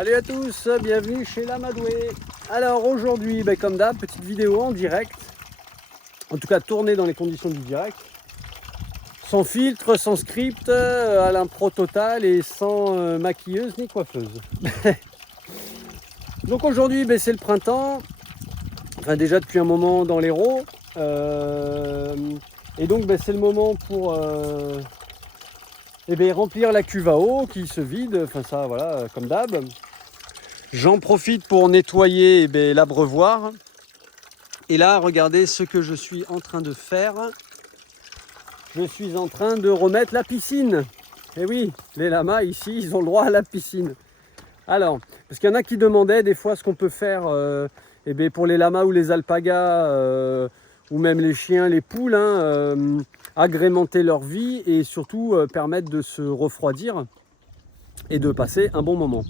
Salut à tous, bienvenue chez l'Amadoué. Alors aujourd'hui, comme d'hab, petite vidéo en direct. En tout cas tournée dans les conditions du direct. Sans filtre, sans script, à l'impro total et sans maquilleuse ni coiffeuse. Donc aujourd'hui, c'est le printemps. Enfin déjà depuis un moment dans l'Hérault. Et donc c'est le moment pour remplir la cuve à eau qui se vide. Enfin ça voilà, comme d'hab. J'en profite pour nettoyer l'abreuvoir. Et là, regardez ce que je suis en train de faire. Je suis en train de remettre la piscine. Et oui, les lamas ici, ils ont le droit à la piscine. Alors, parce qu'il y en a qui demandaient des fois ce qu'on peut faire pour les lamas ou les alpagas, ou même les chiens, les poules, agrémenter leur vie et surtout permettre de se refroidir et de passer un bon moment.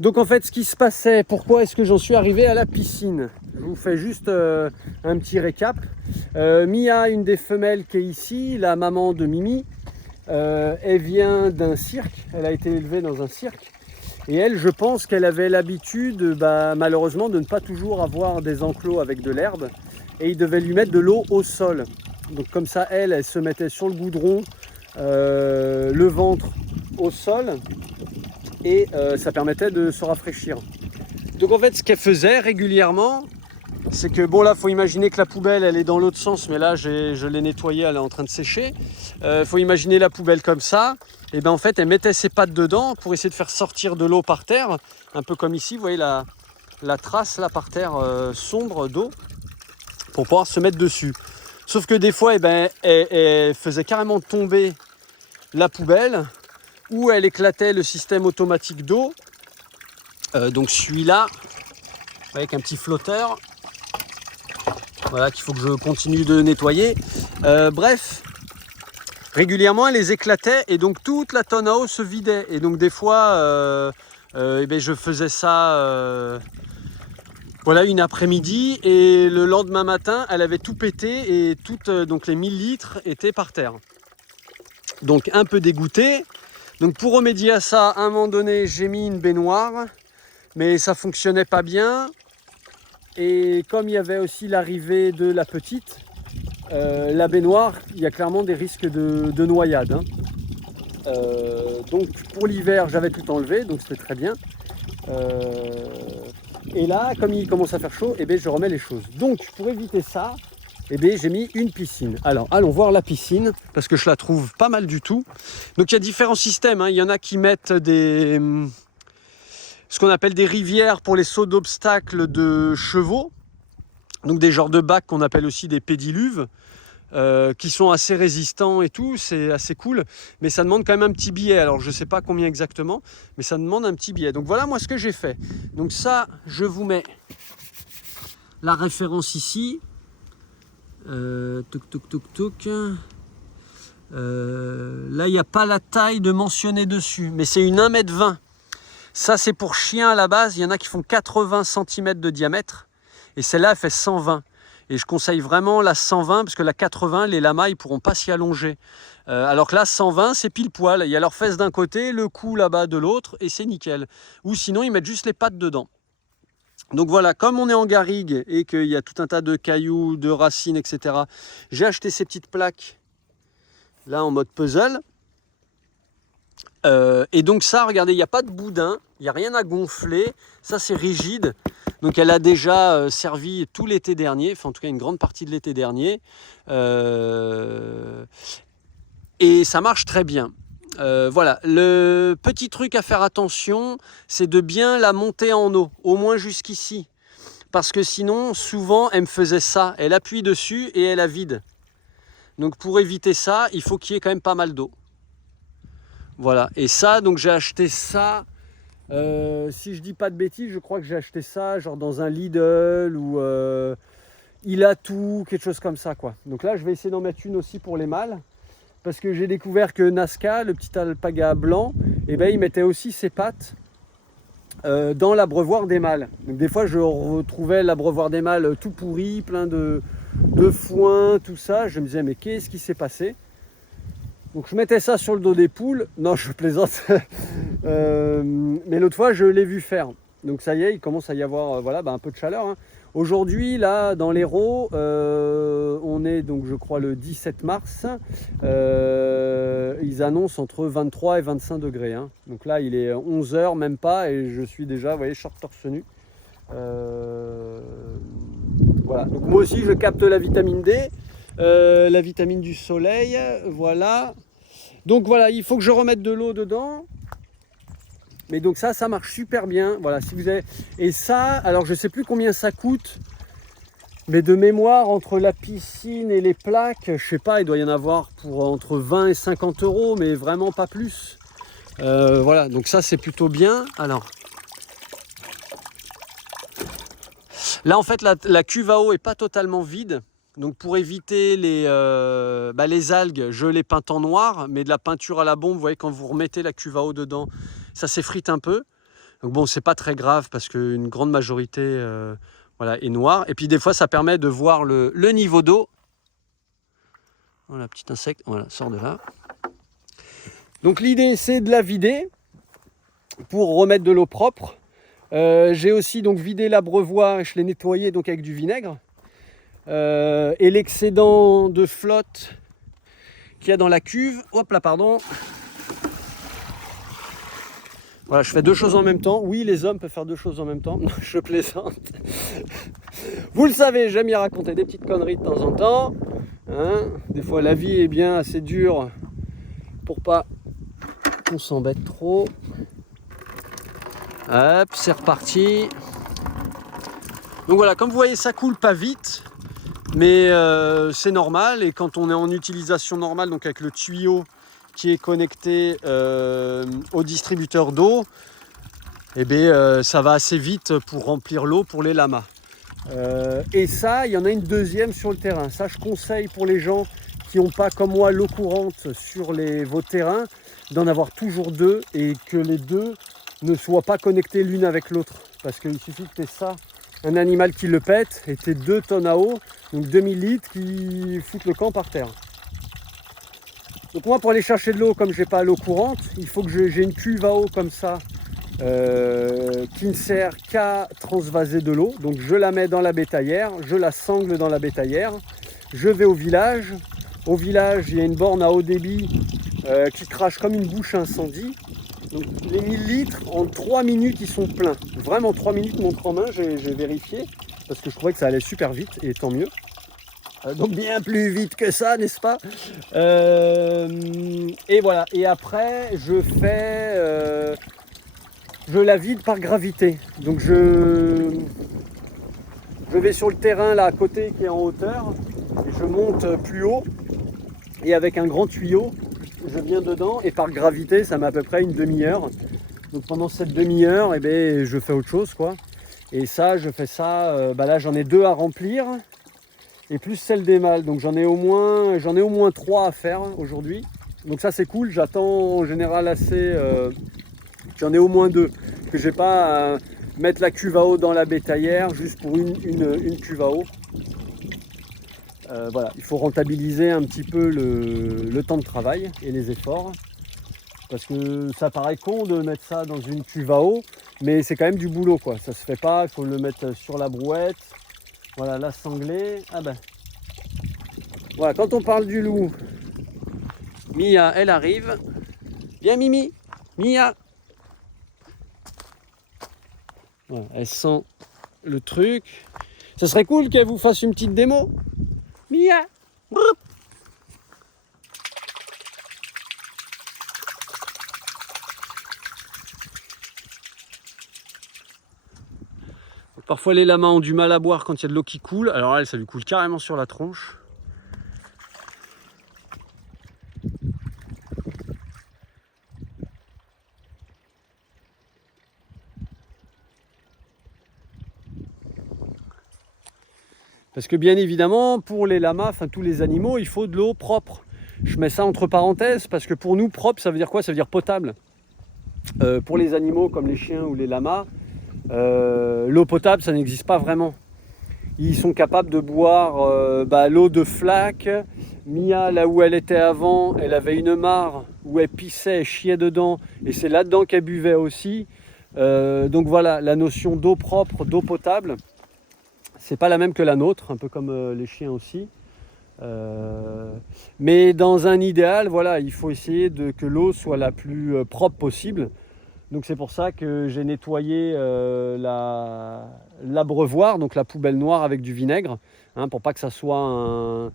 Donc en fait, ce qui se passait, pourquoi est-ce que j'en suis arrivé à la piscine? Je vous fais juste un petit récap. Mia, une des femelles qui est ici, la maman de Mimi, elle vient d'un cirque, elle a été élevée dans un cirque. Et elle, je pense qu'elle avait l'habitude, malheureusement, de ne pas toujours avoir des enclos avec de l'herbe. Et il devait lui mettre de l'eau au sol. Donc comme ça, elle se mettait sur le goudron, le ventre au sol. Et ça permettait de se rafraîchir. Donc en fait, ce qu'elle faisait régulièrement, c'est que bon là, faut imaginer que la poubelle, elle est dans l'autre sens, mais là, je l'ai nettoyée, elle est en train de sécher. Faut imaginer la poubelle comme ça. Et en fait, elle mettait ses pattes dedans pour essayer de faire sortir de l'eau par terre, un peu comme ici, vous voyez la trace là par terre sombre d'eau, pour pouvoir se mettre dessus. Sauf que des fois, elle faisait carrément tomber la poubelle, où elle éclatait le système automatique d'eau. Donc celui-là, avec un petit flotteur, voilà, qu'il faut que je continue de nettoyer. Bref, régulièrement elle les éclatait et donc toute la tonne à eau se vidait. Et donc des fois, je faisais ça voilà, une après-midi et le lendemain matin, elle avait tout pété et toutes donc les 1000 litres étaient par terre. Donc un peu dégoûté. Donc pour remédier à ça, à un moment donné, j'ai mis une baignoire, mais ça fonctionnait pas bien. Et comme il y avait aussi l'arrivée de la petite, la baignoire, il y a clairement des risques de noyade. Donc pour l'hiver, j'avais tout enlevé, donc c'était très bien. Et là, comme il commence à faire chaud, je remets les choses. Donc pour éviter ça, j'ai mis une piscine. Alors, allons voir la piscine, parce que je la trouve pas mal du tout. Donc, il y a différents systèmes. Il y en a qui mettent ce qu'on appelle des rivières pour les sauts d'obstacles de chevaux. Donc, des genres de bacs qu'on appelle aussi des pédiluves, qui sont assez résistants et tout. C'est assez cool. Mais ça demande quand même un petit billet. Alors, je ne sais pas combien exactement, mais ça demande un petit billet. Donc, voilà moi ce que j'ai fait. Donc, ça, je vous mets la référence ici. Là il n'y a pas la taille de mentionner dessus, mais c'est une 1,20 m. Ça c'est pour chien à la base. Il y en a qui font 80 cm de diamètre et celle-là elle fait 120. Et je conseille vraiment la 120 parce que la 80, les lamas ils pourront pas s'y allonger, alors que là 120 c'est pile poil. Il y a leurs fesses d'un côté, le cou là-bas de l'autre et c'est nickel. Ou sinon ils mettent juste les pattes dedans. Donc voilà, comme on est en garrigue et qu'il y a tout un tas de cailloux, de racines, etc. J'ai acheté ces petites plaques là en mode puzzle. Et donc ça, regardez, il n'y a pas de boudin, il n'y a rien à gonfler. Ça, c'est rigide. Donc elle a déjà servi tout l'été dernier, enfin en tout cas une grande partie de l'été dernier. Et ça marche très bien. Voilà, le petit truc à faire attention, c'est de bien la monter en eau, au moins jusqu'ici. Parce que sinon, souvent, elle me faisait ça. Elle appuie dessus et elle la vide. Donc pour éviter ça, il faut qu'il y ait quand même pas mal d'eau. Voilà, et ça, donc j'ai acheté ça, si je dis pas de bêtises, je crois que j'ai acheté ça genre dans un Lidl ou il a tout, quelque chose comme ça quoi. Donc là, je vais essayer d'en mettre une aussi pour les mâles. Parce que j'ai découvert que Nazca, le petit alpaga blanc, il mettait aussi ses pattes dans l'abreuvoir des mâles. Donc des fois, je retrouvais l'abreuvoir des mâles tout pourri, plein de foin, tout ça. Je me disais, mais qu'est-ce qui s'est passé? Donc je mettais ça sur le dos des poules. Non, je plaisante. Mais l'autre fois, je l'ai vu faire. Donc ça y est, il commence à y avoir voilà, un peu de chaleur. Hein. Aujourd'hui, là, dans l'Hérault, on est donc, je crois, le 17 mars. Ils annoncent entre 23 et 25 degrés. Hein. Donc là, il est 11 h, même pas, et je suis déjà, vous voyez, short torse nu. Voilà. Donc moi aussi, je capte la vitamine D, la vitamine du soleil. Voilà. Donc voilà, il faut que je remette de l'eau dedans. Mais donc ça marche super bien. Voilà, si vous avez... Et ça, alors je sais plus combien ça coûte, mais de mémoire, entre la piscine et les plaques, je sais pas, il doit y en avoir pour entre 20 et 50 euros, mais vraiment pas plus. Voilà, donc ça c'est plutôt bien. Alors là en fait la cuve à eau est pas totalement vide. Donc pour éviter les algues, je les peins en noir, mais de la peinture à la bombe, vous voyez, quand vous remettez la cuve à eau dedans, ça s'effrite un peu. Donc bon, c'est pas très grave parce qu'une grande majorité voilà, est noire. Et puis des fois, ça permet de voir le niveau d'eau. Voilà, petit insecte, voilà, sort de là. Donc l'idée, c'est de la vider pour remettre de l'eau propre. J'ai aussi donc vidé l'abreuvoir et je l'ai nettoyé donc avec du vinaigre. Et l'excédent de flotte qu'il y a dans la cuve, hop là, pardon. Voilà, je fais deux choses en même temps. Oui, les hommes peuvent faire deux choses en même temps. Non, je plaisante. Vous le savez, j'aime y raconter des petites conneries de temps en temps. Hein, des fois, la vie est bien assez dure pour pas qu'on s'embête trop. Hop, c'est reparti. Donc voilà, comme vous voyez, ça coule pas vite. Mais c'est normal, et quand on est en utilisation normale, donc avec le tuyau qui est connecté au distributeur d'eau, eh bien, ça va assez vite pour remplir l'eau pour les lamas. Et ça, il y en a une deuxième sur le terrain. Ça, je conseille pour les gens qui n'ont pas comme moi l'eau courante sur vos terrains, d'en avoir toujours deux et que les deux ne soient pas connectés l'une avec l'autre. Parce qu'il suffit que tu aies ça, un animal qui le pète, et t'es 2 tonnes à eau, donc 2000 litres qui foutent le camp par terre. Donc moi, pour aller chercher de l'eau, comme j'ai pas l'eau courante, il faut que j'ai une cuve à eau comme ça, qui ne sert qu'à transvaser de l'eau. Donc je la mets dans la bétaillère, je la sangle dans la bétaillère, je vais au village. Au village, il y a une borne à haut débit qui crache comme une bouche à incendie. Donc les 1000 litres, en 3 minutes, ils sont pleins. Vraiment 3 minutes, montre en main, j'ai vérifié, parce que je trouvais que ça allait super vite, et tant mieux. Donc bien plus vite que ça, n'est-ce pas? Et voilà, et après, je la vide par gravité. Donc je vais sur le terrain, là, à côté, qui est en hauteur, et je monte plus haut, et avec un grand tuyau, je viens dedans, et par gravité, ça met à peu près une demi-heure. Donc pendant cette demi-heure, eh bien, je fais autre chose, quoi. Et ça, je fais ça, là j'en ai 2 à remplir, et plus celle des mâles. Donc j'en ai au moins 3 à faire aujourd'hui. Donc ça c'est cool, j'attends en général assez, j'en ai au moins 2. Que j'ai pas à mettre la cuve à eau dans la bétaillère juste pour une cuve à eau. Voilà, il faut rentabiliser un petit peu le temps de travail et les efforts. Parce que ça paraît con de mettre ça dans une cuve à eau, mais c'est quand même du boulot, quoi. Ça se fait pas, il faut le mettre sur la brouette. Voilà, la sanglée. Ah ben. Voilà, quand on parle du loup, Mia, elle arrive. Viens Mimi, Mia. Voilà, elle sent le truc. Ça serait cool qu'elle vous fasse une petite démo. Mia. Broup. Parfois les lamas ont du mal à boire quand il y a de l'eau qui coule. Alors elle, ça lui coule carrément sur la tronche. Parce que bien évidemment, pour les lamas, enfin tous les animaux, il faut de l'eau propre. Je mets ça entre parenthèses parce que pour nous, propre, ça veut dire quoi? Ça veut dire potable. Pour les animaux comme les chiens ou les lamas, l'eau potable, ça n'existe pas vraiment. Ils sont capables de boire l'eau de flaque. Mia, là où elle était avant, elle avait une mare où elle pissait, elle chiait dedans, et c'est là-dedans qu'elle buvait aussi. Donc voilà, la notion d'eau propre, d'eau potable, c'est pas la même que la nôtre, un peu comme les chiens aussi. Mais dans un idéal, voilà, il faut essayer que l'eau soit la plus propre possible. Donc c'est pour ça que j'ai nettoyé l'abreuvoir, donc la poubelle noire avec du vinaigre, hein, pour pas que ça soit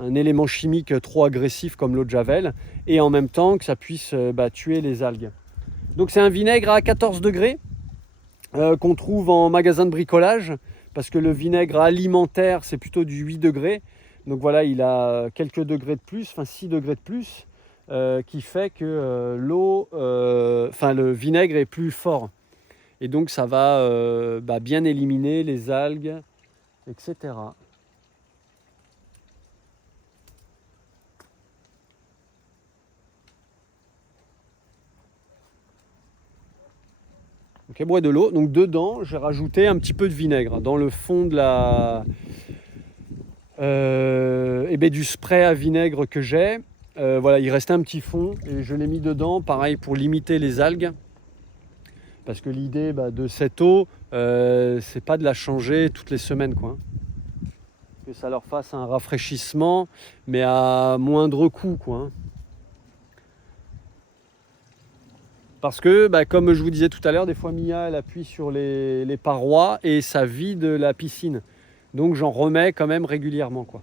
un élément chimique trop agressif comme l'eau de Javel, et en même temps que ça puisse tuer les algues. Donc c'est un vinaigre à 14 degrés qu'on trouve en magasin de bricolage, parce que le vinaigre alimentaire c'est plutôt du 8 degrés. Donc voilà, il a quelques degrés de plus, enfin 6 degrés de plus, qui fait que le vinaigre est plus fort. Et donc ça va bien éliminer les algues, etc. Donc elle boit de l'eau. Donc dedans, j'ai rajouté un petit peu de vinaigre dans le fond de du spray à vinaigre que j'ai. Voilà, il restait un petit fond et je l'ai mis dedans, pareil pour limiter les algues. Parce que l'idée de cette eau, c'est pas de la changer toutes les semaines, quoi. Que ça leur fasse un rafraîchissement, mais à moindre coût, quoi. Parce que, comme je vous disais tout à l'heure, des fois Mia, elle appuie sur les parois et ça vide la piscine. Donc j'en remets quand même régulièrement, quoi.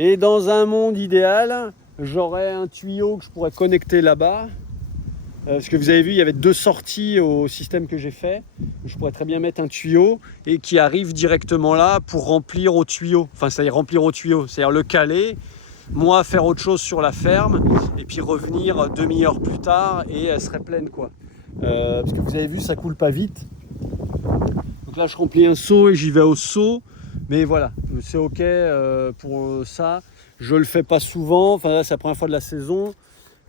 Et dans un monde idéal, j'aurais un tuyau que je pourrais connecter là-bas. Parce que vous avez vu, il y avait 2 sorties au système que j'ai fait. Je pourrais très bien mettre un tuyau et qui arrive directement là pour remplir au tuyau. Enfin, c'est-à-dire remplir au tuyau, c'est-à-dire le caler, moi faire autre chose sur la ferme et puis revenir demi-heure plus tard et elle serait pleine, quoi. Parce que vous avez vu, ça coule pas vite. Donc là, je remplis un seau et j'y vais au seau. Mais voilà, c'est ok pour ça. Je le fais pas souvent. Enfin là, c'est la première fois de la saison.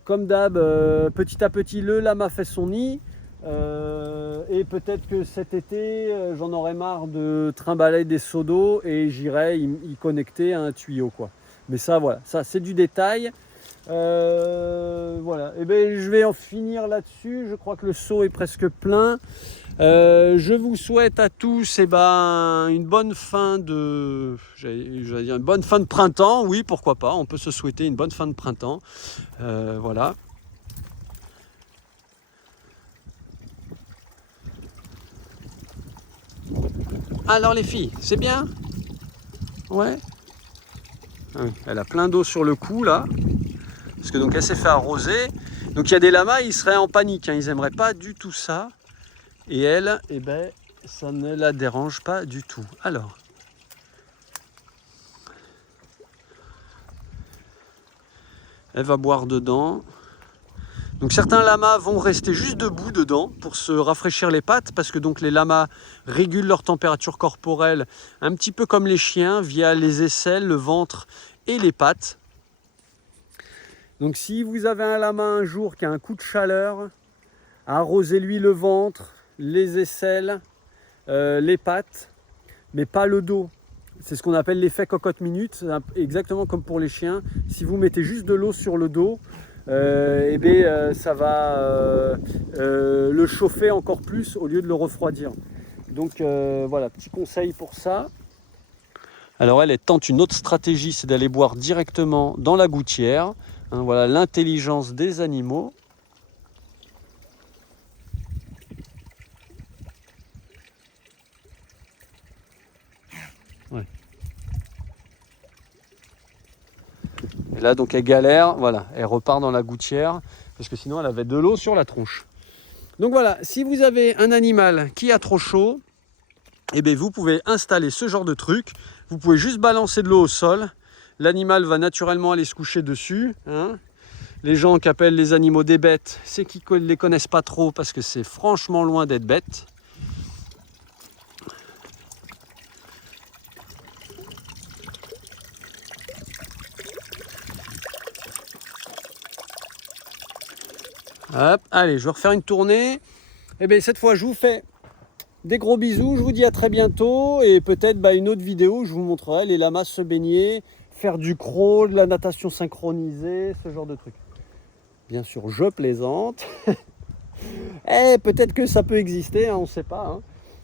Comme d'hab, petit à petit, le lama fait son nid. Et peut-être que cet été, j'en aurai marre de trimballer des seaux d'eau et j'irai y connecter un tuyau, quoi. Mais ça, voilà, ça c'est du détail. Voilà, et je vais en finir là-dessus. Je crois que le seau est presque plein. Je vous souhaite à tous une bonne fin de, j'allais dire une bonne fin de printemps. Oui, pourquoi pas, on peut se souhaiter une bonne fin de printemps. Voilà. Alors les filles, c'est bien? Ouais. Ah oui, elle a plein d'eau sur le cou là, parce que donc elle s'est fait arroser. Donc il y a des lamas, ils seraient en panique, hein, ils aimeraient pas du tout ça. Et elle, ça ne la dérange pas du tout. Alors, elle va boire dedans. Donc certains lamas vont rester juste debout dedans pour se rafraîchir les pattes, parce que donc les lamas régulent leur température corporelle un petit peu comme les chiens via les aisselles, le ventre et les pattes. Donc si vous avez un lama un jour qui a un coup de chaleur, arrosez-lui le ventre, les aisselles, les pattes, mais pas le dos. C'est ce qu'on appelle l'effet cocotte minute, exactement comme pour les chiens. Si vous mettez juste de l'eau sur le dos, ça va le chauffer encore plus au lieu de le refroidir. Donc voilà, petit conseil pour ça. Alors elle tente une autre stratégie, c'est d'aller boire directement dans la gouttière. Hein, voilà l'intelligence des animaux. Ouais. Et là donc elle galère, voilà, elle repart dans la gouttière parce que sinon elle avait de l'eau sur la tronche. Donc voilà, si vous avez un animal qui a trop chaud, vous pouvez installer ce genre de truc. Vous pouvez juste balancer de l'eau au sol. L'animal va naturellement aller se coucher dessus. Hein. Les gens qui appellent les animaux des bêtes, c'est qu'ils ne les connaissent pas trop parce que c'est franchement loin d'être bête. Hop, allez, je vais refaire une tournée. Et bien cette fois, je vous fais des gros bisous. Je vous dis à très bientôt. Et peut-être une autre vidéo où je vous montrerai les lamas se baigner, faire du crawl, de la natation synchronisée, ce genre de trucs. Bien sûr, je plaisante. Et peut-être que ça peut exister, hein, on ne sait pas. Hein.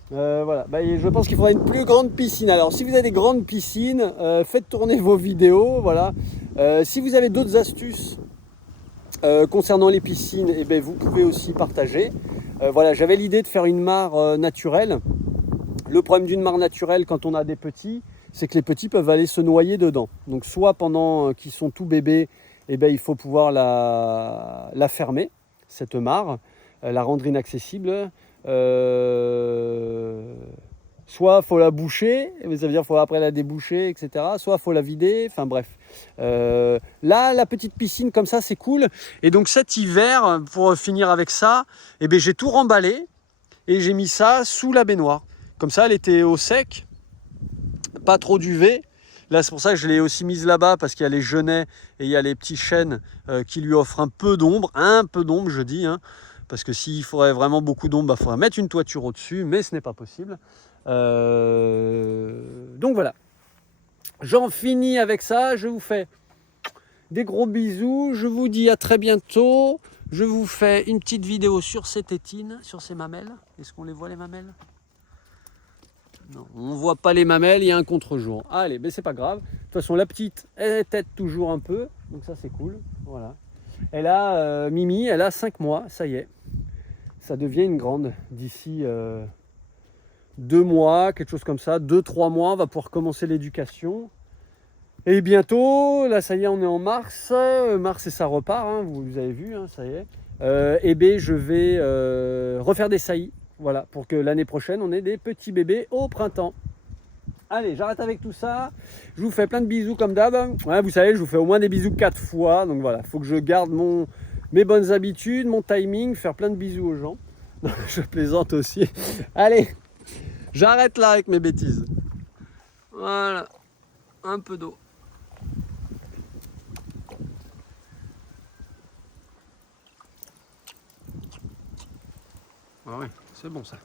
Voilà. Je pense qu'il faudra une plus grande piscine. Alors, si vous avez des grandes piscines, faites tourner vos vidéos. Voilà. Si vous avez d'autres astuces concernant les piscines, vous pouvez aussi partager. Voilà, j'avais l'idée de faire une mare naturelle. Le problème d'une mare naturelle quand on a des petits, c'est que les petits peuvent aller se noyer dedans. Donc, soit pendant qu'ils sont tout bébés, il faut pouvoir la fermer, cette mare, la rendre inaccessible. Soit il faut la boucher, mais ça veut dire qu'il faut après la déboucher, etc. Soit il faut la vider, enfin bref. Là, la petite piscine comme ça, c'est cool. Et donc cet hiver, pour finir avec ça, j'ai tout remballé et j'ai mis ça sous la baignoire. Comme ça, elle était au sec, pas trop d'UV. Là, c'est pour ça que je l'ai aussi mise là-bas, parce qu'il y a les genêts et il y a les petits chênes qui lui offrent un peu d'ombre, je dis, hein. Parce que s'il faudrait vraiment beaucoup d'ombre, il faudrait mettre une toiture au-dessus, mais ce n'est pas possible. Donc voilà, j'en finis avec ça. Je vous fais des gros bisous. Je vous dis à très bientôt. Je vous fais une petite vidéo sur ces tétines, sur ces mamelles. Est-ce qu'on les voit, les mamelles? Non, on ne voit pas les mamelles, il y a un contre-jour. Allez, mais c'est pas grave. De toute façon, la petite, elle tète toujours un peu. Donc ça, c'est cool. Voilà. Elle a, Mimi, elle a 5 mois, ça y est. Ça devient une grande d'ici 2 mois, quelque chose comme ça. 2-3 mois, on va pouvoir commencer l'éducation. Et bientôt, là, ça y est, on est en mars. Mars, et ça repart, hein, vous avez vu, hein, ça y est. Je vais refaire des saillies. Voilà, pour que l'année prochaine, on ait des petits bébés au printemps. Allez, j'arrête avec tout ça. Je vous fais plein de bisous comme d'hab. Ouais, vous savez, je vous fais au moins des bisous 4 fois. Donc voilà, il faut que je garde mes bonnes habitudes, mon timing, faire plein de bisous aux gens. Je plaisante aussi. Allez, j'arrête là avec mes bêtises. Voilà, un peu d'eau. Ah oui, c'est bon ça.